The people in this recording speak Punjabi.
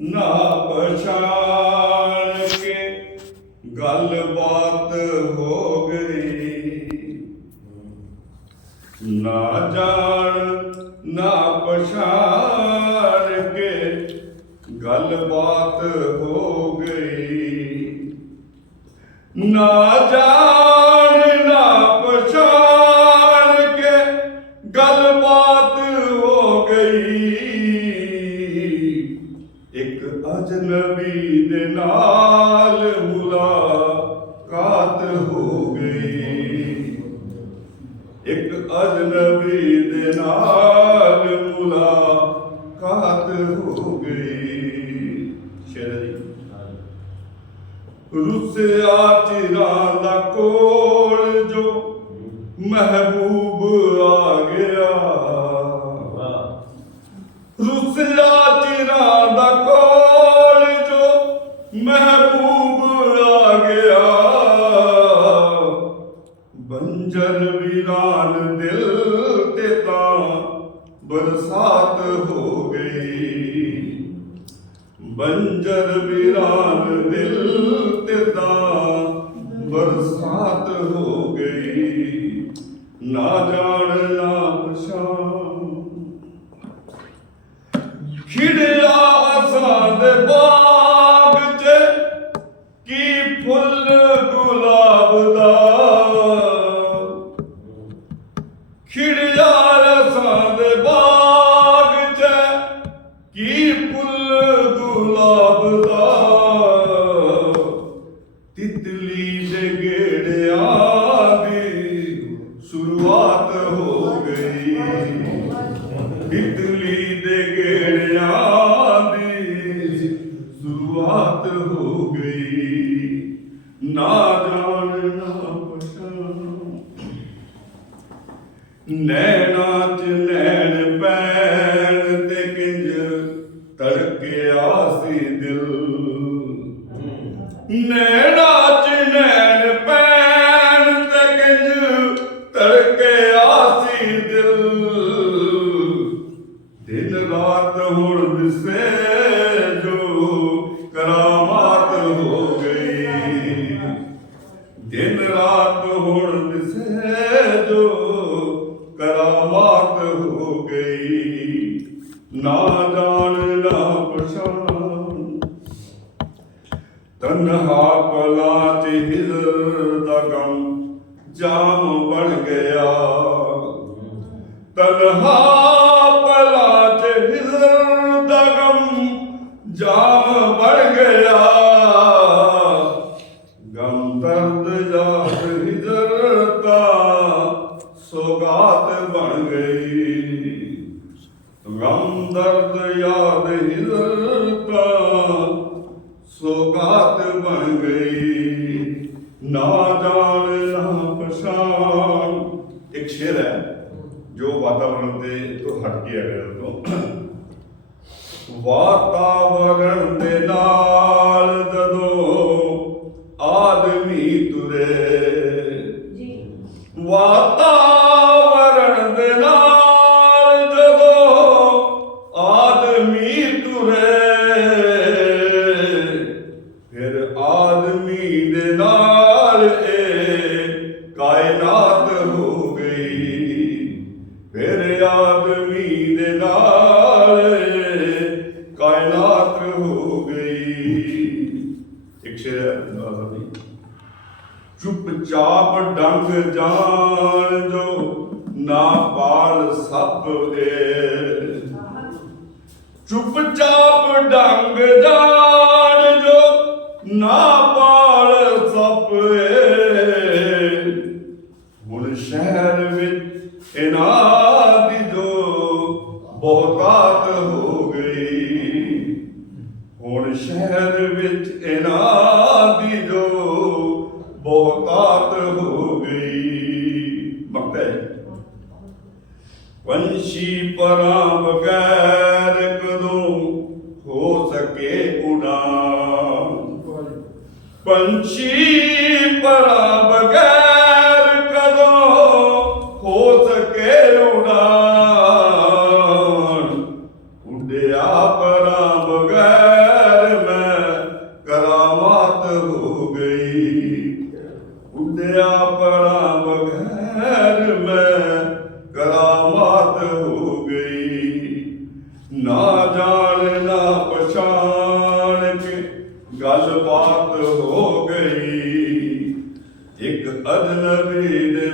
ਨਾ ਪਛਾਣ ਕੇ ਗੱਲ ਹੋ ਗਈ। ਨਾ ਜਾਣ, ਨਾ ਪਛਾਣ ਕੇ ਗੱਲ ਹੋ ਗਈ। ਨਾ ਜਾਣ ਇੱਕ ਅਜਨਬੀ ਦੇ ਨਾਲ ਮੁਲਾਕਾਤ ਹੋ ਗਈ। ਇੱਕ ਅਜਨਬੀ ਦੇ ਨਾਲ ਮੁਲਾਕਾਤ ਹੋ ਗਈ। ਸ਼ੇਰ ਜੀ। ਚਿਰਾਂ ਦਾ ਕੋਲ ਜੋ ਮਹਿਬੂਬ ਆ ਬਰਸਾਤ ਹੋ ਗਈ। ਬੰਜਰ ਵੀਰਾਨ ਦਿਲ ਤੇ ਬਰਸਾਤ ਹੋ ਗਈ। ਨਾ ਜਾਣ ਨਾ ਪਛਾਣ। ਖਿੜਿਆ ਸ਼ੁਰੂਆਤ ਹੋ ਗਈ। ਤਿਤਲੀ ਦੇ ਗੇੜਿਆਂ ਦੀ ਸ਼ੁਰੂਆਤ ਹੋ ਗਈ। ਨਾ ਜਾਣ, ਨਾ ਪਛਾਣ। ਨੈਣਾ ਚ ਨੈਣ ਪੈਣ ਤੇ ਕਿੰਜ ਤੜਕਿਆ ਸੀ ਦਿਲ। ਨੈਣਾ ਦਿਨ ਰਾਤ ਹੁਣ ਦਿਸੇ ਜੋ ਕਰਾਮਾਤ ਹੋ ਗਈ, ਨਾ ਜਾਣ ਨਾ ਪਛਾਣ। ਤਨਹਾ ਪਲਾ ਤੇ ਹਿਜ਼ਰ ਦਾ ਗਮ ਜਾਮ ਬਣ ਗਿਆ। ਤਨਹਾ ਗਮ ਦਰਦ ਜਾਤ ਸੋਗਾਤ ਬਣ ਗਈ। ਗਮ ਦਰਦ ਯਾਦ ਹਿਜਰਤਾ ਸੋਗਾਤ ਬਣ ਗਈ। ਨਾ ਜਾਣ, ਨਾ ਪਛਾਣ। ਇੱਕ ਸ਼ੇਰ ਹੈ, ਜੋ ਵਾਤਾਵਰਣ ਤੇ ਤੋਂ ਹਟ ਕੇ ਆ ਗਿਆ ਤੋਂ ਵਾਤਾਵਰਣ ਦੇ ਨਾਲ ਨਾਲ ਇਹ ਕਾਇਨਾਤ ਹੋ ਗਈ। ਇੱਕ ਸ਼ੇਰ ਹੈ ਜੀ ਚੁੱਪਚਾਪ ਡੰਗ ਜਾਣ ਜੋ ਨਾ ਪਾਲ ਸੱਪ ਦੇ। ਚੁੱਪਚਾਪ ਡੰਗ ਜਾਣ ਜੋ ਨਾ ਹੋ ਗਈ। ਹੁਣ ਸ਼ਹਿਰ ਵਿੱਚ ਇਹਨਾਂ ਦੀ ਜੋ ਬਹੁਤਾਤ ਹੋ ਗਈ। ਬਖਤੇ ਪੰਛੀ ਪਰਾਂ ਬਗੈਰ ਕਦੋਂ ਹੋ ਸਕੇ ਉਡਾਨ ਪੰਛੀ ਪਰਾਂ ਬਗੈਰ ਆਪਣਾ ਬਗੈਰ ਮੈਂ ਕਰਾਮਾਤ ਹੋ ਗਈ। ਬਗੈਰ ਮੈਂ ਕਰਾਮਾਤ ਹੋ ਗਈ। ਨਾ ਜਾਣ, ਨਾ ਪਛਾਣ ਕੇ ਗੱਲ ਬਾਤ ਹੋ ਗਈ। ਇੱਕ ਅਜਨਬੀ ਦੇ